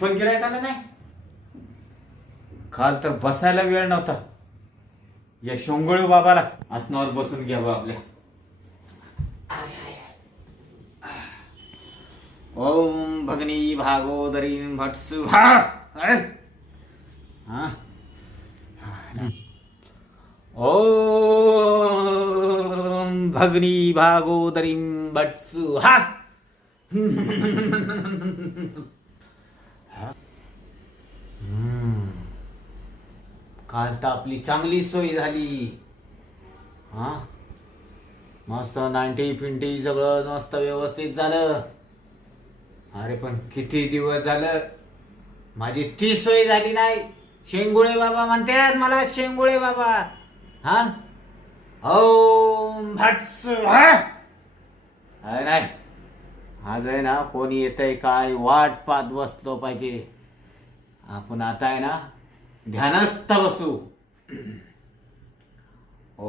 पण गिरायक आलं नाही? काल तर बसायला वेळ नव्हता. या शोंगळू बाबाला. आसनावर बसून घ्यावं आपल्या. ओम भगनी भागोदरी भटसु. हा हा. ओम भगनी भागोदरी भटसु. हा. काल तर आपली चांगली सोय झाली. हा? मस्त नांटी फिंटी सगळं मस्त व्यवस्थित झालं. अरे पण किती दिवस झालं? माझी ती सोय झाली नाही. शेंगुळे बाबा म्हणतात मला शेंगुळे बाबा. हा? ओम भट्स हा? अरे नाही. आज आहे ना कोणी येतंय काय? वाट पाहत बसलो पाहिजे. आपण आता आहे ना ध्यानस्थ बसू. ओ.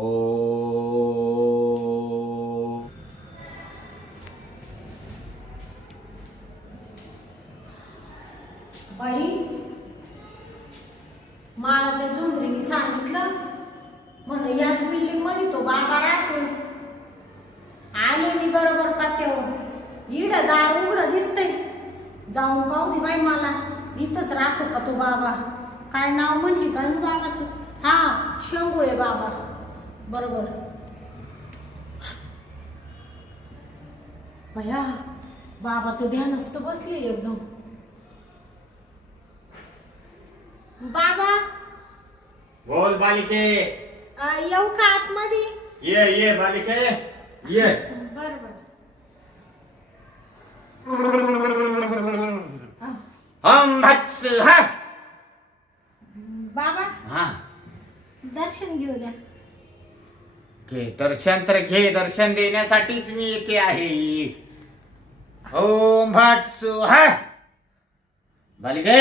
बाई मला त्या झुंबरीने सांगितलं म्हणून याच बिल्डिंगमध्ये तो बाबा राहतो. आले मी बरोबर पत्त्यावर. इड दार उघड दिसतंय. जाऊन पाहू दे बाई मला. इथंच राहतो का तो बाबा? काय नाव म्हणली का ग बाबाचं? हा शेंगुळे बाबा. बरोबर. भया बाबा तो ध्यानस्थ बसले एकदम. बाबा? बोल बालिके. अ, येऊ का आतमध्ये? ये ये बालिके. ये. बर बर अ, हम। भट्स हा बाबा हा। दर्शन घेऊ द्या. घे दर्शन तर घे दर्शन देण्यासाठीच मी येते आहे. ओम भट्स हा बालिके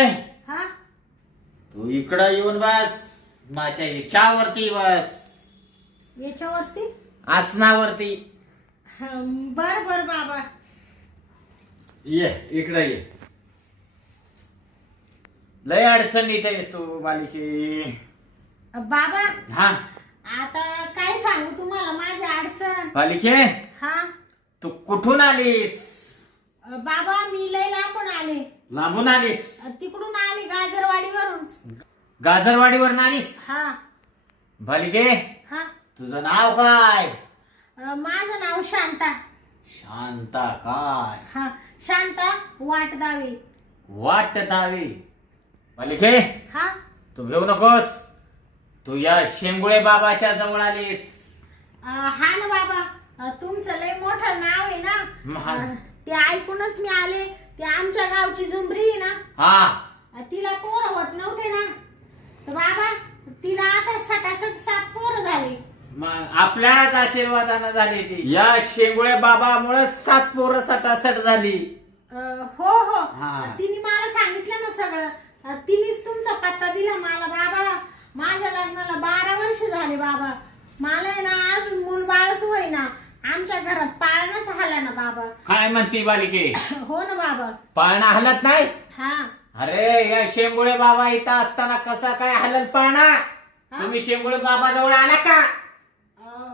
हा? तू इकडं येऊन बस माझ्या याच्यावरती बस. याच्यावरती? आसनावरती. हं, बर बर बाबा. ये इकडं ये. लय अडचणीत आहेस तू बालिके अ, बाबा हा. आता काय सांगू तुम्हाला? माझी अडचण. बालिके हा? तू कुठून आलीस? अ, बाबा मी लय लांबून आले. लांबून आलीस? अ, तिकडून आले गाजरवाडीवरून. गाजरवाडीवर आलीस? हा. बालिके हा. तुझं नाव काय? अ, माझं नाव शांता. शांता काय? हा. शांता वाटदावे. वाट दावे बालिके हा? तू घेऊ नकोस. तू या शेंगुळे बाबाच्या जवळ आलीस. अ, हा ना बाबा. अ, तुमचं लय मोठं नाव आहे ना? महान. अ, ते ऐकूनच मी आले. ते आमच्या गावची झुमरी आहे ना? हा. अ, तिला पोरं होत नव्हते ना? तर बाबा तिला आता सटासट सात पोरं झाले. मग आपल्याच आशीर्वादानं झाली ती. या शेंगुळे बाबामुळे सात पोरं सटासट झाली. अ, हो हो. हा. तिने मला सांगितलं ना सगळं. तिनेच तुमचा पत्ता दिला मला बाबा. माझ्या लग्नाला बारा वर्ष झाले बाबा. मला आहे ना अजून मूल बाळच होय ना आमच्या घरात पाळणंच आला ना बाबा. काय म्हणती बालिके? हो ना बाबा. पाळणा हलत नाही? हा. अरे या शेंगुळे बाबा इथं असताना कसा काय हलल पाळणा? तुम्ही शेंगुळे बाबा जवळ आला का? हो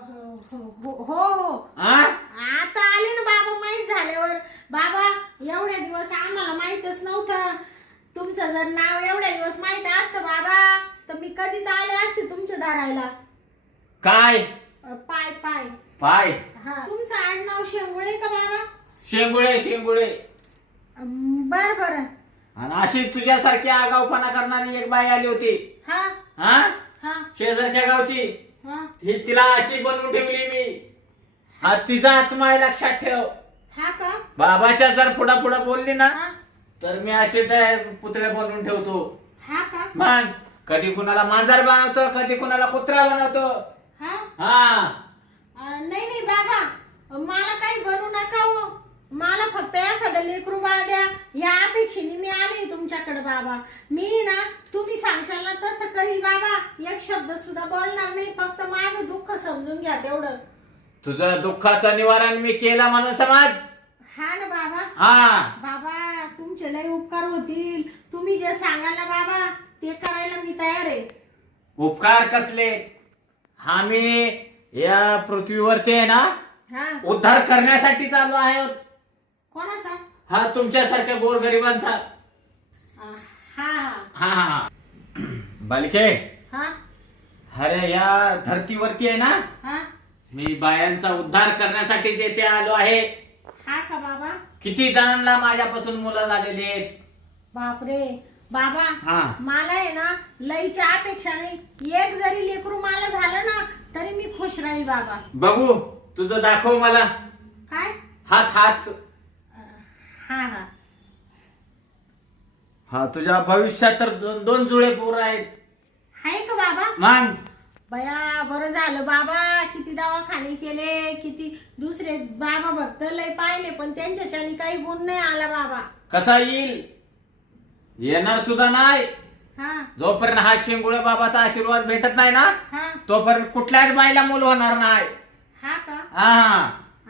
हो हो हो हा. आता आले ना बाबा माहीत झाल्यावर. बाबा एवढ्या दिवस आम्हाला माहीतच नव्हतं. तुमचं जर नाव एवढ्या दिवस माहीत असतं बाबा तर मी कधीच आले असते तुमच्या दारायला. काय? अ, पाय पाय. पाय? हा. तुमचं आडनाव शेंगुळे का बाबा? शेंगुळे शेंगुळे. अम, बर बर. आणि अशी तुझ्यासारखी आगाऊपणा करणारी एक बाई आली होती. हा? हा? हा. शेजारच्या गावची. हा. ही तिला अशी बनवून ठेवली मी. हा तिचा आत्मा आहे लक्षात ठेव. हा का? बाबाच्या जर पुढा पुढे बोलली ना हा. तर मी असे त्या पुतळे बनवून ठेवतो. हा का? मग कधी कुणाला मांजर बनवतो कधी कुणाला कुत्रा बनवतो. हा? हा. अ, नाही नाही बाबा. मला काही बनवू नका हो. मला फक्त एखादं लेकरू बाळ द्या. या अपेक्षेने मी आले तुमच्याकडे बाबा. मी ना तुम्ही सांगशाल ना तसं करील बाबा. एक शब्द सुद्धा बोलणार नाही. फक्त माझं दुःख समजून घ्या तेवढं. तुझं दुःखाचं निवारण मी केलं म्हणून समाज. हा ना बाबा. हा. बाबा तुमचे लय उपकार होतील. तुम्ही जे सांगाल ना बाबा ते करायला मी तयार आहे. उपकार कसले? आम्ही या पृथ्वीवरती आहे ना हा. उद्धार करण्यासाठी चालू आहोत. कोणाचा? हा तुमच्यासारख्या गोरगरिबांचा. अं, हा. हा हा हा. बालिके हा? अरे या धरतीवरती आहे ना हा. मी बायांचा उद्धार करण्यासाठीच येथे आलो आहे. हा का बाबा? किती जणांना माझ्यापासून मुलं झालेली आहेत? बापरे. बाबा हा. मला आहे ना लईच्या अपेक्षा नाही एक जरी लेकरू मला झालं ना तरी मी खुश राहील बाबा. बघू तुझं दाखव मला. काय? हात हात. हा हा. हा तुझ्या भविष्यात तर दोन दोन जुळे पोर आहेत. आहे का बाबा? मान. बया बरं झालं बाबा. किती दवाखाने केले किती दुसरे बाबा भक्त लय पाहिले पण त्यांच्याच्यानी काही गुण नाही आला बाबा. कसा येईल? येणार सुद्धा नाही. हा. जोपर्यंत हा शिंगुळे बाबाचा आशीर्वाद भेटत नाही ना हा. तोपर्यंत कुठल्याच बाईला मूल होणार नाही. हा का? हा.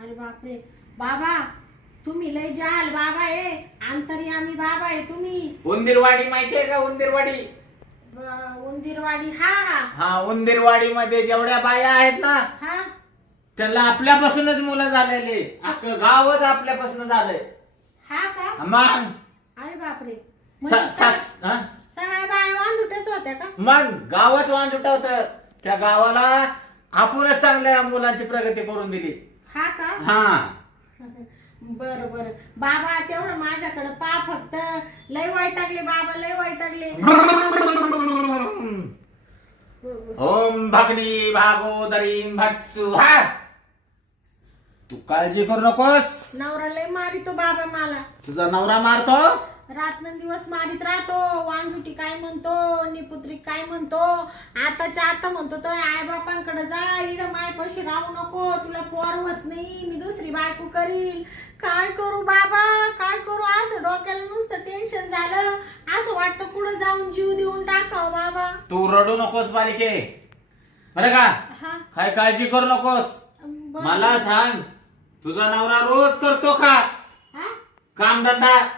अरे बापरे. बाबा तुम्ही लय जाल बाबा आहे आंतर्यामी बाबा आहे तुम्ही. उंदीरवाडी माहितीये का उंदीरवाडी? उंदीरवाडी हा. हा हा उंदीरवाडी मध्ये जेवढ्या बाया आहेत ना हा. त्यांना आपल्यापासूनच मुलं झालेली. अख्खं गावच आपल्यापासून झालंय. हा का? मग? अरे बापरे. सा- म्हणजे हा? सगळ्या बाया होत्या का? मग? गावच वाण होत. त्या गावाला आपणच चांगल्या मुलांची प्रगती करून दिली. हा का? हा. बर बर. बाबा तेवढं माझ्याकडे पा फक्त. लय वैतागले बाबा लय वैतागले. ओम भगनी भागोदरी भट सुहा तू काळजी करू नकोस. नवरा लय मारितो बाबा मला. तुझा नवरा मारतो? रात्रन दिवस मारित राहतो वांजुटी काय म्हणतो निपुत्री काय म्हणतो आताच्या आता म्हणतो तो आई बापांकडे जा इड मायपाशी राहू नको तुला पोर होत नाही मी दुसरी बायको करील काय करू बाबा? काय करू? असं डोक्याला नुसतं टेन्शन झालं. असं वाटतं पुढे जाऊन जीव देऊन टाकावं बाबा. तू रडू नकोस बालिके बरं का? हा. काय काळजी करू नकोस. बरं. मला सांग तुझा नवरा रोज करतो का? हा? कामधंदा? हा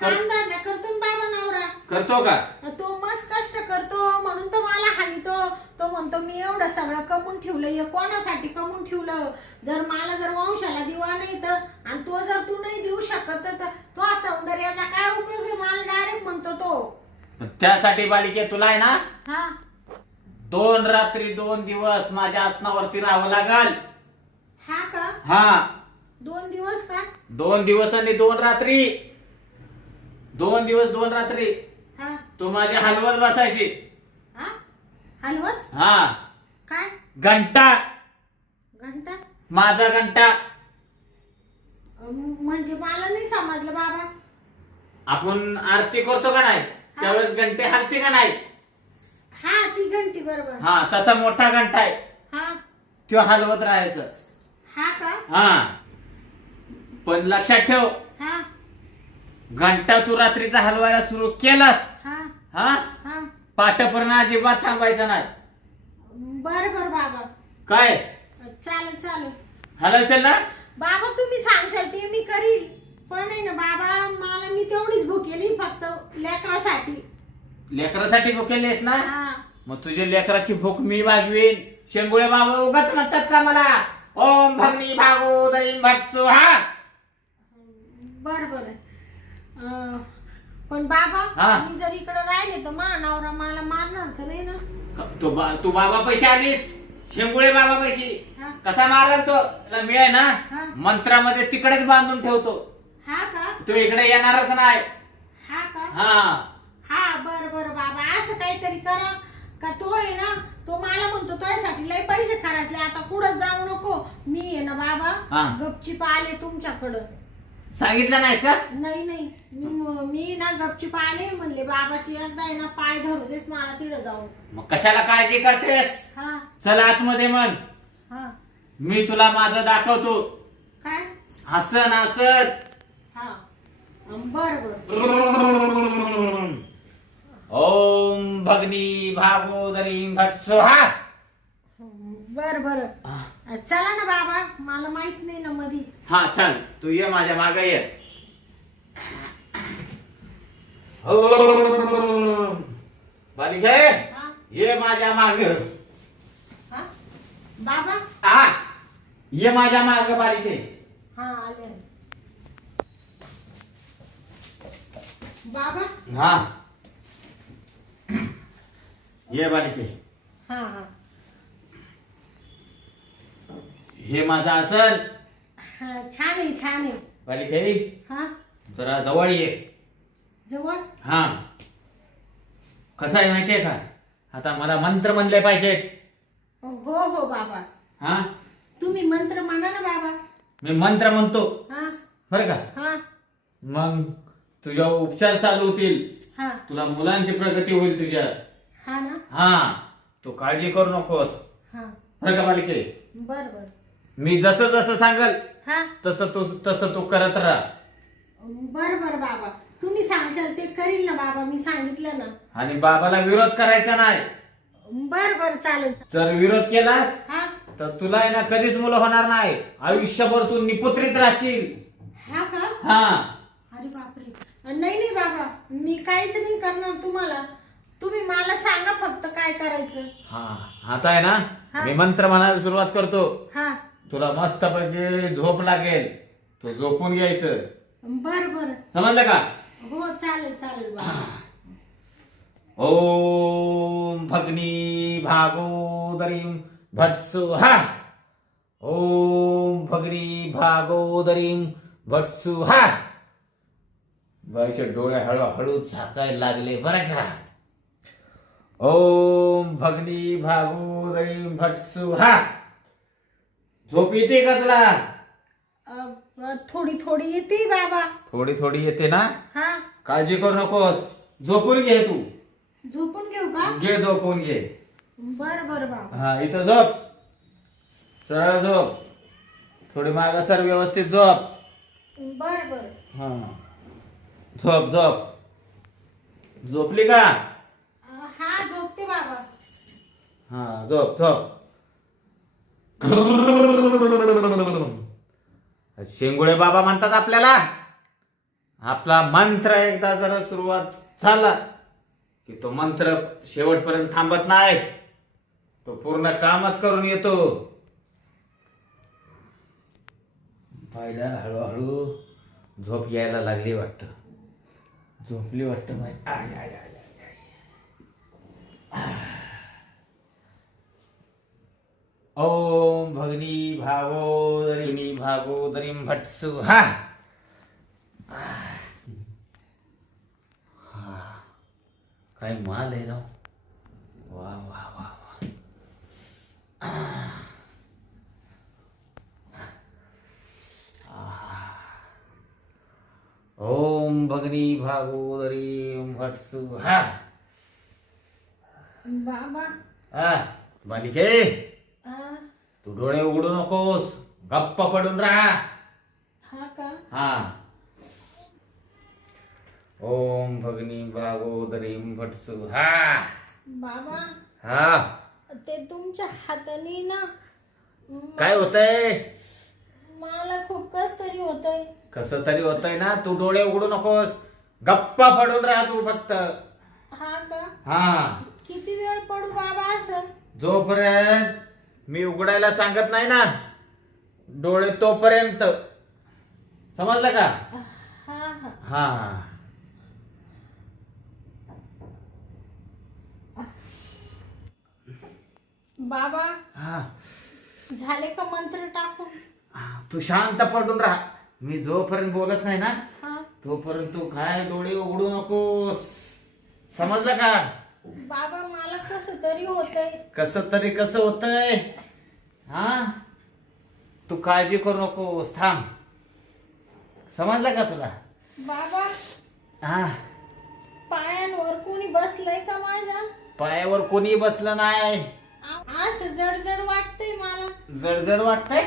काम धंदा करतो ना बाबा नवरा. करतो का? तो मस्त कष्ट करतो म्हणून तो मला हानितो. तो म्हणतो मी एवढं सगळं कमवून ठेवलं हे कोणासाठी कमवून ठेवलं? जर मला जर वंशाला दिवा नाही तर आणि तो जर तू नाही देऊ शकत तर तो हा सौंदर्याचा काय उपयोग आहे? मला डायरेक्ट म्हणतो तो. पण त्यासाठी बालिके तुला आहे ना? हा. दोन रात्री दोन दिवस माझ्या आसनावरती राहावं लागल. हा का? हा. दोन दिवस का? दोन दिवस आणि दोन रात्री. दोन दिवस दोन रात्री हा. तू माझी हलवत बसायची. हा? हलवत? हा. काय? घंटा. घंटा? माझा घंटा. अं, म्हणजे मला नाही समजलं बाबा. आपण आरती करतो का नाही? त्यावेळेस घंटे हलते का नाही? हा ती घंटी बरोबर. हा तसा मोठा घंटा आहे. हा. तो हलवत राहायचं. हा का? हा. पण लक्षात ठेव. हा. घंटा तू रात्रीचा हलवायला सुरू केलास? हा. हा? हा. पाठपर्यंत अजिबात थांबायचं नाही. बर बर बाबा. काय? चालेल चालेल. हलवचल ना बाबा तुम्ही सांगशाल ते मी करील. पण नाही ना बाबा मला मी तेवढीच भुकेली फक्त लेकरासाठी. लेकरासाठी भुकेलेस ना? हा. मग तुझ्या लेकराची भूक मी भागवीन शेंगुळे बाबा उगाच म्हणतात का मला? ओम भगनी भागो दैन भटसू हा? बर बर. अं, पण बाबा हा. मी जर इकडे राहिले तर मा नवरा मला मारणार तर नाही ना? तू बा तू बाबा पैसे आलीस. शेंगुळे बाबा पैसे. हा. कसा मारल तो? मिळे ना? हा. मंत्रामध्ये तिकडेच बांधून ठेवतो. हा का? तू इकडे येणारच नाही. हा का? हा. हा बर बर बाबा. असं काहीतरी करा. का तो आहे ना तो मला म्हणतो तुझ्यासाठी लय पैसे खर्चले. आता कुठं जाऊ नको? मी आहे ना हा. बाबा गपचीप आले तुमच्याकडं. सांगितलं नाहीस का? नाही नाही. मी मी ना गपचीप आले म्हणले बाबाची एकदा आहे ना पाय धरू देस मला तिकडे जाऊन. मग कशाला काळजी करतेस? हा. चल आतमध्ये मग. हा. मी तुला माझं दाखवतो. काय? हसन हसत हा. बर बर. ओम भगनी भागोदरी भट सोहा बर बर. चला ना बाबा मला माहीत नाही ना मधी. हा चल. तू ये माझ्या मागे ये. बालिके हा? ये माझ्या माग. हा? बाबा? हा ये माझ्या माग बालिके. हा आले. बाबा? हा. ये बालिके. हा हा. हे माझं आसन. हा छान आहे छान आहे. बालिके हा. जरा जवळ ये. जवळ? हा. कसं आहे माहितीये का? आता मला मंत्र म्हणले पाहिजेत. हो हो बाबा. हा? तुम्ही मंत्र म्हणा ना बाबा. मी मंत्र म्हणतो. हा. बरं का? हा. मग तुझ्या उपचार चालू होतील. हा. तुला मुलांची प्रगती होईल तुझ्या. हा ना? हा. तू काळजी करू नकोस. हा. बरं का बालिके बर बर. मी जसं जसं सांगल हा? तसं तू तसं तू करत राहा. बर बर बाबा. तुम्ही सांगशाल ते करील ना बाबा. मी सांगितलं ना. आणि बाबाला विरोध करायचा नाही. बर बर चालेल. जर विरोध केलास हा? तर तुला आहे ना कधीच मुलं होणार नाही. आयुष्यभर तू निपुत्रित राहशील. हा का? हा. अरे बापरे. नाही नाही बाबा. मी काहीच नाही करणार तुम्हाला. तुम्ही मला सांगा फक्त काय करायचं. हा. आता आहे ना हा. मी मंत्र म्हणायला सुरुवात करतो. हा. तुला मस्त पैकी झोप लागेल. तू झोपून घ्यायचं. बर बर. समजलं का? हो चालेल चालेल बाबा ओम भगनी भागोदरीं भट्सु हा. ओम भगनी भागोदरीं भट्सु हा. बाईचे डोळे हळूहळू झाकायला लागले बरं का? ओम भगनी भागोदरीं भट्सु हा. झोप येते का तुला? अ, थोडी थोडी येते बाबा. थोडी थोडी येते ना? हा. काळजी करू नकोस. झोपून घे तू. झोपून घेऊ का? घे झोपून घे. बर बर बाबा. हा इथं झोप. सरळ झोप. थोडी माग सर व्यवस्थित झोप. बर बर. हा. झोप झोप. झोपली का? अ, हा झोपते बाबा. हा झोप झोप. शेंगुळे बाबा म्हणतात आपल्याला. आपला मंत्र एकदा जरा सुरुवात झाला की तो मंत्र शेवटपर्यंत थांबत नाही. तो पूर्ण कामच करून येतो. पाहिला हळूहळू झोप यायला लागली वाटत. झोपली वाटतं माय आय, आय, आय, आय, आय. ओम भगनी भागोदरिणी भागोदरीं भट्सु हा. हा. काय माल आहे राव. वा वा वा वा. ओम भगनी भागोदरीं भट्सु हा. बाबा. हा बालिके. तू डोळे उघडू नकोस. गप्प पडून राहा. हा का? हा. ओम भगनी भागोदरीं भट्सु. हा. बाबा. हा. ते तुमच्या हाताने ना काय होतंय? मला खूप कस तरी होतंय. कस तरी होतंय ना? तू डोळे उघडू नकोस. गप्पा पडून राहा तू फक्त. हा का? हा. किती वेळ पडू बाबा असं? जोपर्यंत मी उघडायला सांगत नाही ना. डोळे तोपर्यंत. समजलं का? हा. हा हा बाबा हा. झाले का मंत्र टाकून? हा, तू शांत पडून राहा. मी जोपर्यंत बोलत नाही ना हा. तोपर्यंत तू काय डोळे उघडू नकोस. समजलं का? बाबा मला कस तरी होतंय. कस तरी कसं होतंय? हा? तू काळजी करू नकोस थांब. समजलं का तुला? बाबा हा. पायांवर कोणी बसलंय का माझ्या? पायावर कोणी बसलं नाही. असं जडजड वाटतंय मला. जडजड वाटतंय?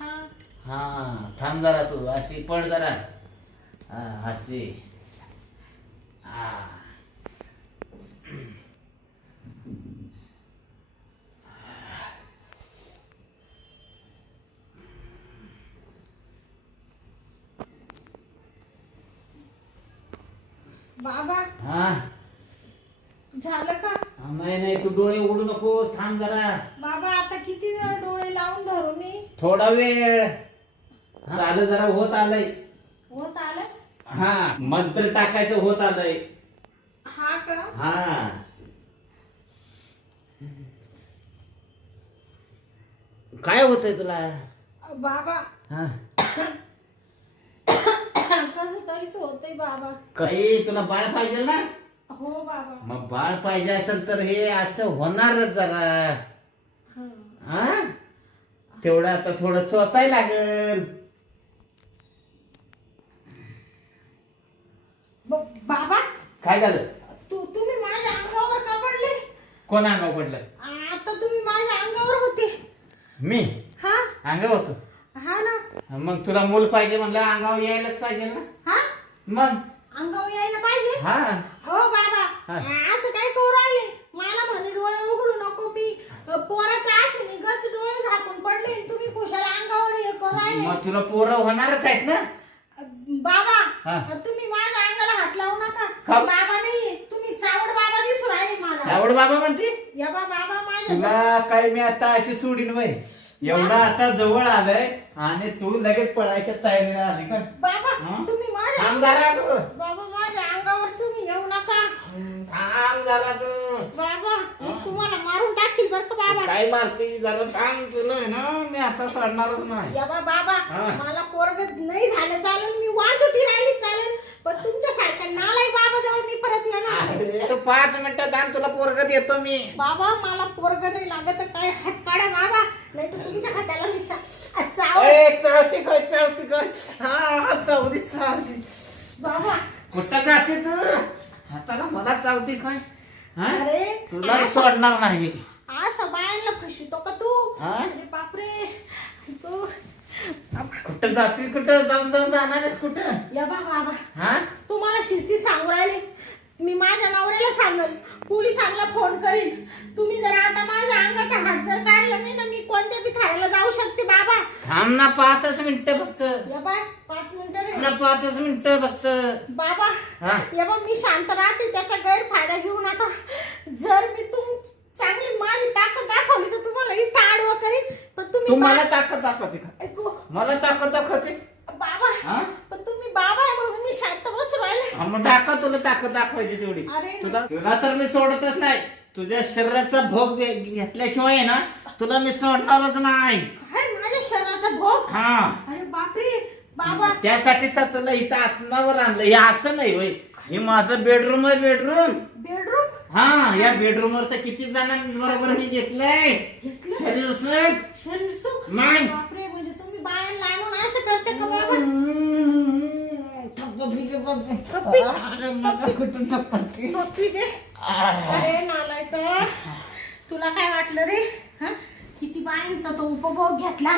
हा. हा थांब जरा तू अशी पड जरा. हा अशी. हा. बाबा हा? झालं का? नाही नाही तू डोळे उघडू नकोस थांब जरा. बाबा आता किती वेळ डोळे लावून धरू मी? थोडा वेळ. झालं जरा होत आलंय. होत आलं? हा मंत्र टाकायचं होत आलंय. हा का? हा. काय होतंय तुला? बाबा हा. कसं तरीच होतंय बाबा. काही तुला बाळ पाहिजे ना? हो बाबा. मग बाळ पाहिजे असेल तर हे असं होणारच जरा. हं. हा तेवढं आता थोडं सोसाय लागेल. ब- बाबा. काय झालं? तू तुम्ही माझ्या अंगावर का पडले? कोण अंगाव पडलं? आता तुम्ही माझ्या अंगावर होते. मी? हा? अंगाव होतो. हा ना. मग तुला मूल पाहिजे म्हणलं अंगावर यायलाच पाहिजे ना? हा? मग? अंगावर यायला पाहिजे? हा. हो बाबा. हा. असं काय करू राहिले? मला म्हणे डोळे उघडू नको मी. अ, पोराच्या आशेने गच डोळे झाकून पडले आणि तुम्ही कुशाला अंगावर हे करू राहिले. मग तुला पोरं होणारच आहेत ना? अ, बाबा हा. अ, तुम्ही माझ्या अंगाला हात लावू नका. का? बाबा नाहीये. तुम्ही चावड बाबा दिसू राहिले मला. सावड बाबा म्हणते? या बा बाबा माझ्या तुला काय मी आता अशी सोडीन वय? एवढा आता जवळ आलंय आणि तू लगेच पळायच्या तयारीला आली का? बाबा हा? तुम्ही माझ्या थांब जरा तू. बाबा माझ्या अंगावर तुम्ही येऊ नका. थांब जरा तू. बाबा मी तुम्हाला मारून टाकील बर का बाबा? काय मारते? जरा थांब तुला आहे ना मी आता सोडणारच नाही. या बा बाबा हा. मला पोरग नाही झालं चालेल मी वाजोटी राहिली चालेल. पण तुमच्या सारख्या नालाय बाबा जवळ मी परत येणार नाही. अरे, तू पाच मिनिटं थांब तुला पोरगत येतो मी. बाबा मला पोरग नाही लागत तर काय हात काढा बाबा? नाही तर तुमच्या हाताला मी चा- आ, चाव ए चढती काय काय हा चौदी चालली बाबा. कुठं जाते तू? हाताला मला चावती काय? हा? अरे तुला सोडणार नाही. फसवितो का तू? हा? अरे बापरे. तू कुठं जाते कुठं? जाऊन जाऊन जाणार आहेस कुठं? या बा बाबा हा? तुम्हाला शिस्ती सांगू राहिले. मी माझ्या नवऱ्याला सांगल पोलिसांना फोन करीन. तुम्ही जर आता माझ्या अंगाचा हात जर काढला नाही ना मी कोणत्या बी थाऱ्याला जाऊ शकते बाबा थांब ना पाचच मिनिटं फक्त. या बाय पाच मिनिटं पाचच फक्त. बाबा हा? या बा मी शांत राहते त्याचा गैरफायदा घेऊ नका. जर मी तुम चांगली माझी ताकद दाखवली तर तुम्हाला इथं आडवं करीन पण तू तुम्ही मला ताकद दाखवते का? ऐकू, मला ताकद दाखवते? बाबा हा? पण तुम्ही बाबा आहे म्हणून मी शांत बसू राहिले. हा, मग दाखव तुला ताकद दाखवायची तेवढी. अरे. तुला तुला तर मी सोडतच नाही. तुझ्या शरीराचा भोग घे- घेतल्याशिवाय आहे ना तुला मी सोडणारच नाही. काय माझ्या शरीराचा भोग? हा. अरे बापरे बाबा. त्यासाठी तर तुला इथं आसनावर आणलं. हे असं नाही होय. हे माझं बेडरूम आहे बेडरूम बेडरूम हा या बेडरूम वर तर किती जणांबरोबर मी घेतलंय. घेतलं? शरीर सुख. शरीर सुख? नाही. बापरे म्हणजे तुम्ही बायांना आणून असं करते का बाबा. अरे मला कुठून टपकते? पप्पी दे अरे नालायक तुला काय वाटलं रे? हा? किती बायांचा तो उपभोग घेतला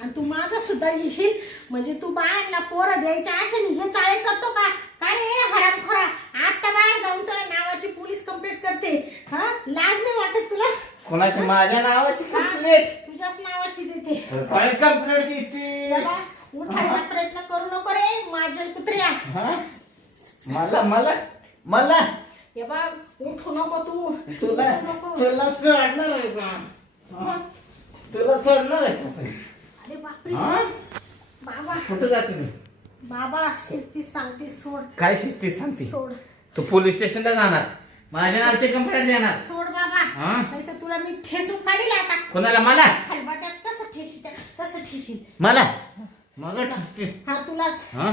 आणि तू माझा सुद्धा घेशील? म्हणजे तू बायांना पोरं द्यायच्या आशेने हे चाळे करतो का? का रे हराम खरा? आता बाहेर जाऊन तुला नावाची पोलीस कंप्लेंट करते. हा? लाज नाही वाटत तुला? कोणाची? माझ्या नावाची? कंप्लेट तुझ्याच नावाची देते. काय कंप्लेट देते? बाबा, उठायचा प्रयत्न करू नको रे माझ्या कुत्र्या हा? मला मला मला. हे बघ उठू नको तू. तुला उठू नको. तुला सोडणार आहे का? हा? तुला सोडणार आहे का? अरे बापरे. हा? बाबा. कुठं जाते मी बाबा शिस्ती सांगते सोड. काय शिस्तीत सांगते? सोड. तू पोलीस स्टेशनला जाणार. माझ्या नावाची कंप्लेंट देणार. सोड बाबा. हा? नाही तर तुला मी ठेसून काढील आता. कोणाला? मला? खलबाट्यात कसं ठेशी तसं ठेशील मला? मला ठसते. हा तुलाच. हा?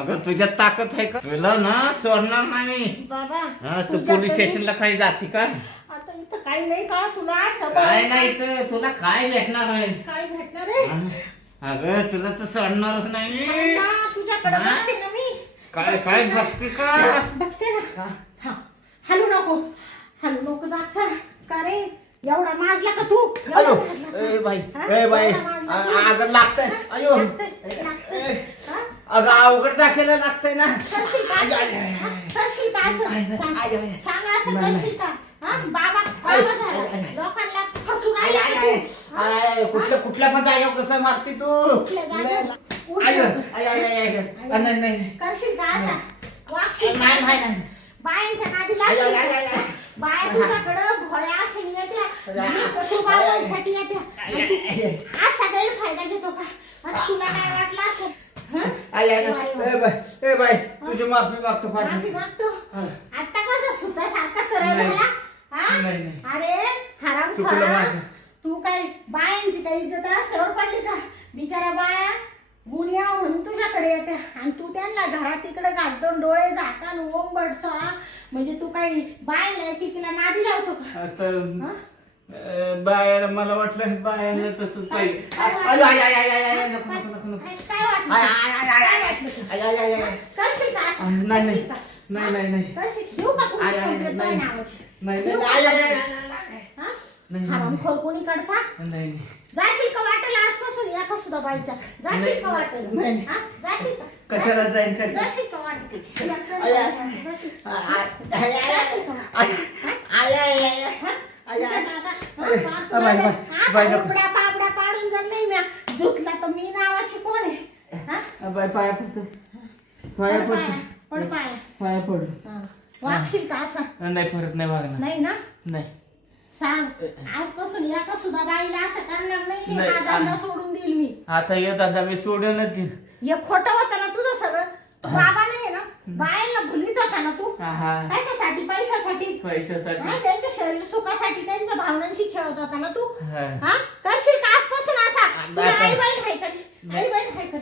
अगं तुझ्यात ताकद आहे का? तुला ना सोडणार नाही. बाबा हा तू तुझ्या पोलीस तरी- स्टेशनला काही जाते का? आता इथं काही नाही का? तुला सगळं काय नाही तर तुला काय भेटणार आहे? काय भेटणार रे हा? अगं तुला तर सोडणारच नाही. ना, तुझ्याकडे हा? बघते ना मी. काय काय बघते का? बघते ना. हा? हलू नको. हलू नको जागचा का रे? एवढा माजला का तू अयो माजला का? ए बाई हा? ए बाई एवढा माजला अ- का? अगं लागतंय? अयो लागतंय, लागतंय. हा? अगं अवघड दाखवायला लागतंय ना करशील का असं? आय, आय, आय. हा? करशील का असं? सांग आय, आय. सांग असं नाही, करशील का हा? बाबा आय, बाबा आय, आय. लोकांना फसू आय, आय, राहिला आय. तू. आय, कुठल्या कुठल्या पण जागेव कसं मारते तू जागेवर? आय. आय, आय, आय, नाही नाही करशील का असा वागशील का नाही, असं? नाही, नाही. बायांच्या नादी लागशील. बाया तुझ्याकडं भोळ्या आशेने येत्या आणि तू बाळांसाठी येत्या आणि तू हा सगळे फायदा घेतो का तुला काय वाटलं असेल हं? आय आय वा, वा. ए बाय ए बाय तुझी माफी मागतो माफी मागतो. आता कसा सुद्धा सारखा सरळ. झाला हा? नाही, नाही. अरे हराम. तू काय बायांची काही इज्जत रस्त्यावर पडली का बिचारा बाया गुन्ह्या म्हणून तुझ्याकडे येते आणि तू त्यांना घरात इकडे घालतो डोळे झाकान ओंबड सहा म्हणजे तू काही बाय की तिला नादी लावतो का हा? अं, बायाला मला वाटलं बायाला तसंच पाहिजे काय आय आय आय आय आय आय नको नको नको नको काय काय वाटलं आय, आय, आय, आय, काय आय. वाटलं तुला? आय आय आय आय करशील का असं? नाही, नाही. करशील का? नाही, हा? नाही, नाही. करशील? देऊ का पोलीस आय, आय, कंप्लेंट नाही. तुझ्या नावाची? नाही देऊ नाही का आय आय आय कंप्लेंट? आय, आय, हा? नाही, हरामखोर कोणीकडचा नाही नाही जाशील का वाटेल आजपासून एका सुद्धा बाईच्या जाशील का वाटेल नाही. हा? जाशील का कशाला जाईन कशा जाशील का वाटेल आय. जाशील आय. जाशील का? आय आय आय आय. बाय, बाय, बाय, नको. पापड्या पाडून जर नाही म्या धुतला तर मी नावाची कोण आहे हा? बाय पाया पडतो पाया पड पाया, पडतो पड पाया. पाया पडतो हा. वागशील का असा नाही परत नाही वागणार नाही ना नाही सांग आजपासून एका सुद्धा बाईला असं करणार नाही हा धंदा सोडून देईल मी. आता ये दादा मी सोडूनच देईन हे खोटं होतं ना तुझं सगळं. तू बाबा नाही ना? बायांना भुलीत होता ना तू? हा हा. कशासाठी पैशासाठी. पैशासाठी. हा, त्यांच्या शरीर सुखासाठी त्यांच्या भावनांशी खेळत होता ना तू? हा. हा? करशील का आजपासून असा. आई बहीण हाय का? नाही? आई बहीण हाय का?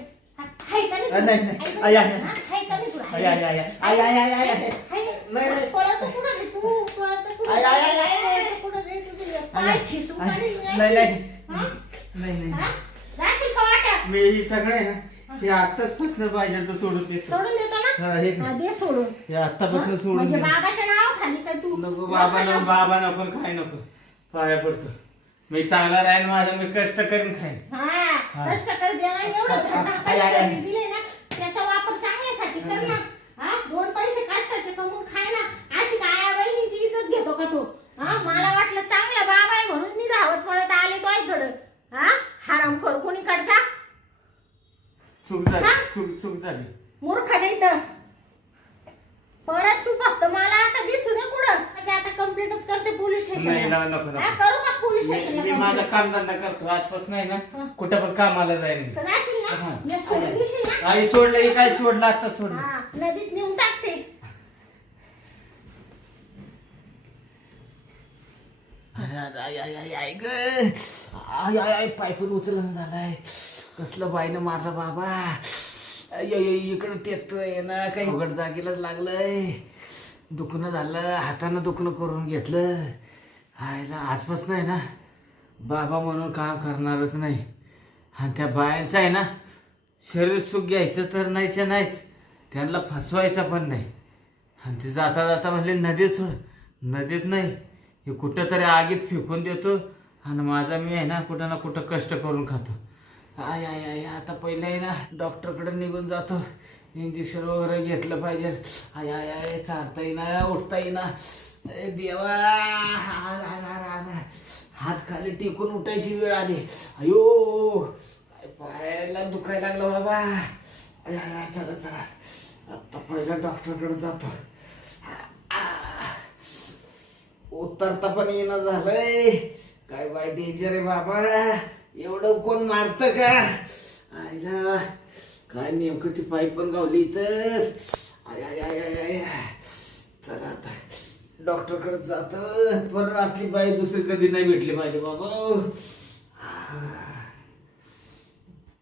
नाही? हा, नाही? हा? आय, आय, आय, आय. आय, आय, आय, आय, आय. नाही, नाही. आय, आय, आय, आय, मी नाही, अशी. नाही. हा? नाही नाही हा? जाशील का वाट्यात? मी ही सगळं आहे ना हे आत्ताच पाहिजे तर सोडून दे सोडून देतो ना हा, हे हा, दे सोडून हे आत्तापासून सोडून म्हणजे दे बाबाच्या नाव खाली काय तू नको बाबा नको बाबा नको काय नको पाया पडतो मी चांगला राहीन माझं मी कष्ट करून खाईन. हा हा. कष्ट कर देवाने एवढं धडा. कष्ट दिले ना त्याचा वापर चांगल्यासाठी कर ना. हा दोन पैसे कष्टाचे कमवून खाय ना. अशी काय बहिणीची इज्जत घेतो का तू? हा मला वाटलं चांगला बाबा आहे म्हणून मी धावत पडत आले तो ऐकडं हा हरामखोर कोणीकडचा? चूक झाली हा? चूक चूक झाली. मूर्ख नाही तर. परत तू फक्त मला आता दिसू दे कुठं. म्हणजे आता कंप्लेंटच करते पोलीस नाही स्टेशनला ना, नको. हा, नको करू का पोलीस मी स्टेशनला मी माझा complaint? कामधंदा करतो. आजपासून नाही. ना कुठं पण कामाला जाशील ना? सोडून देशील ना? आई सोडलं ही काय सोडलं आता सोडलं. हा नदीत नेऊन टाकते. अरे अरे, आय आय आय आय ग. आय आय आय पाय पण उचलून झालाय. कसलं बाईनं मारलं बाबा. इकडं टेकतोय ना काही उघड जागेलाच लागलंय. दुखणं झालं हातानं दुखणं करून घेतलं. आयला आजपासून आहे ना बाबा म्हणून काम करणारच नाही. आणि त्या बायांचं आहे ना शरीर सुख घ्यायचं तर नाहीच नाहीच. त्यांना फसवायचं पण नाही. आणि ते जाता जाता म्हणले नदीत सोड. नदीत नाही हे कुठं तरी आगीत फेकून देतो आणि माझा मी आहे ना कुठं ना कुठं कष्ट करून खातो. आय आय आय आता पहिलं आहे ना डॉक्टरकडे निघून जातो. इंजेक्शन वगैरे घेतलं पाहिजे. आय आय आय चालता येईना उठता येईना. अरे देवा हात खाली टेकून उठायची वेळ आली. अयो पायाला दुखायला लागलं बाबा. आय आय चला चला. आता पहिला डॉक्टरकडे जातो. उतरता पण येणं झालंय. काय बाय डेंजर आहे बाबा. एवढं कोण मारत का? आईला काय नेमकं ती पाय पण गावली इथं. आय आय आय आय आय चला आता. डॉक्टरकडे जात. बरं असली बाई दुसरी कधी नाही भेटली पाहिजे बाबा.